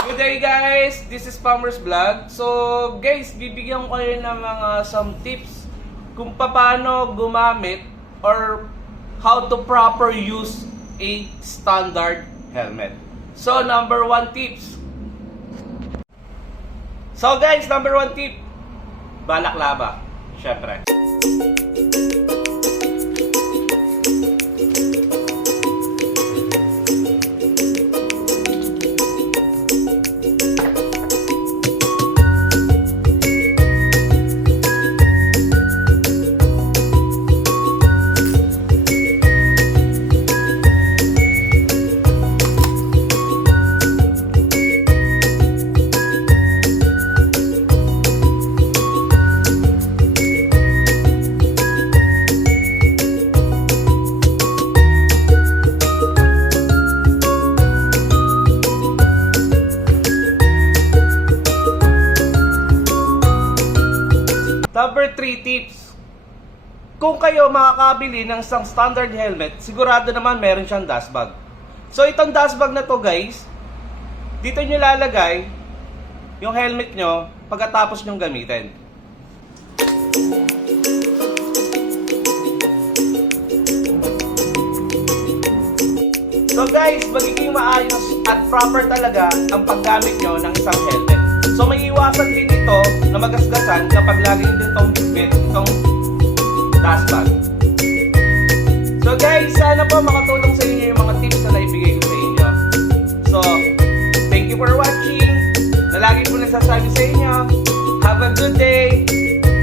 Good day guys! This is Palmer's Vlog. So guys, bibigyan ko kayo ng some tips kung paano gumamit or how to proper use a standard helmet. So number 1 tips. So guys, number 1 tip. Balaklava. Syempre. Number 3 tips. Kung kayo makakabili ng isang standard helmet, sigurado naman meron siyang dust bag. So itong dust bag na to guys, dito nyo lalagay yung helmet nyo pagkatapos nyong gamitin. So guys, magiging maayos at proper talaga ang paggamit nyo ng isang helmet. So may iwasan din ito na magasgasan kapag laging itong bit, itong dust bag. So guys, sana po makatulong sa inyo yung mga tips na naibigay ko sa inyo. So, thank you for watching. Na lagi po nagsasabi sa inyo, have a good day,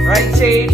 ride safe,